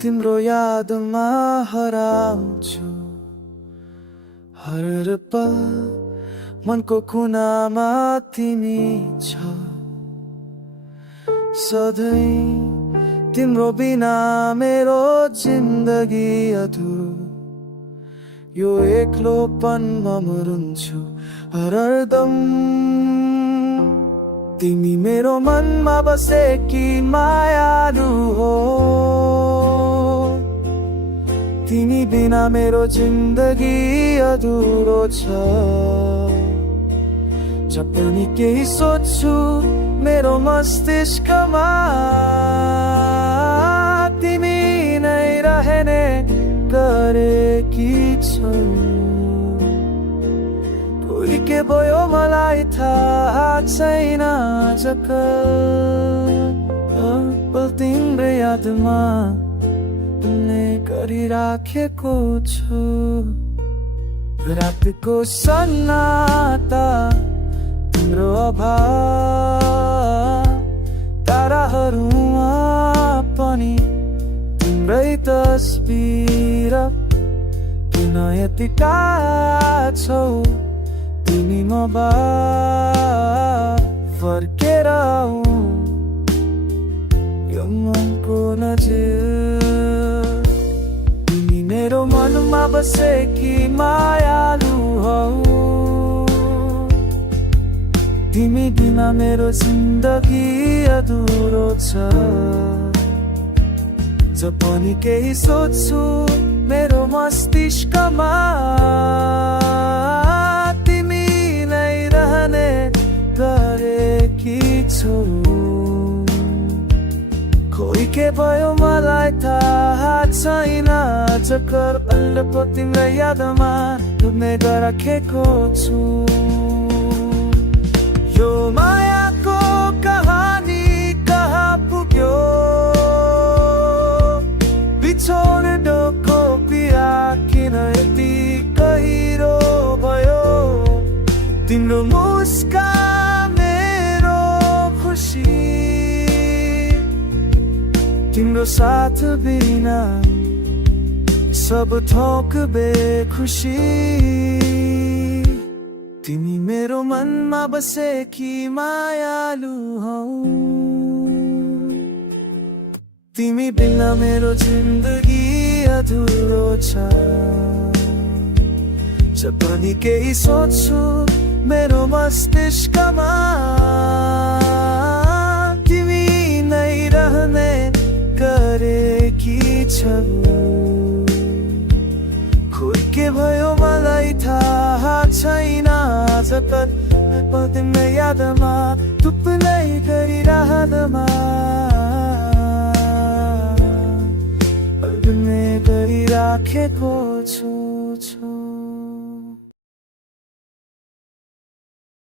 तिम्रो यादमा हराउँछु हर पल मनको कुनामा तिमी छ सधैँ तिम्रो बिना मेरो जिन्दगी अधुरो यो एक्लोपनमा मरुन्छु हरदम तिमी मेरो मनमा बसेकी मायालु हो तिमी बिना मेरो जिन्दगी अधुरो छ जब पनि केही सोच्छु मेरो मस्तिष्कमा तिमी नै रहने गरेकी छौ कोही के भयो मलाई थाहा छैन आजकल तिम्रो यादमा गरिराखेको छु रातको सन्नाटा तिम्रो अभाव ताराहरूमा पनि तिम्रै तस्बिर किन यति टाढा छौ तिमी मबाट फर्केर आऊ यो मनको नजिक मेरो मनमा बसेकी मायालु हौ तिमी बिना मेरो जिन्दगी अधुरो छ जब पनि केही सोच्छु मेरो मस्तिष्कमा तिमी नै रहने गरेकी छौ कोही के भयो मलाई थाहा छैन आजकल अल्लपो तिम्रो यादमा डुब्ने गरिराखेको छु यो मायाको कहानी कहाँ पुग्यो बिछोडको पिया किन यति गहिरो भयो तिम्रो मुस्कान मेरो खुसी तिम्रो साथ बिना सब थोक बेखुसी तिमी मेरो मनमा बसेकी मायालु हौ तिमी बिना मेरो जिन्दगी अधुरो छ जब पनि केही सोच्छु मेरो मस्तिष्कमा तिमी नै रहने गरेकी छौ खोइ के भयो मलाई थाहा छैन आजकल तिम्रो यादमा थुप्रै गरिरहँदामा गरिराखेको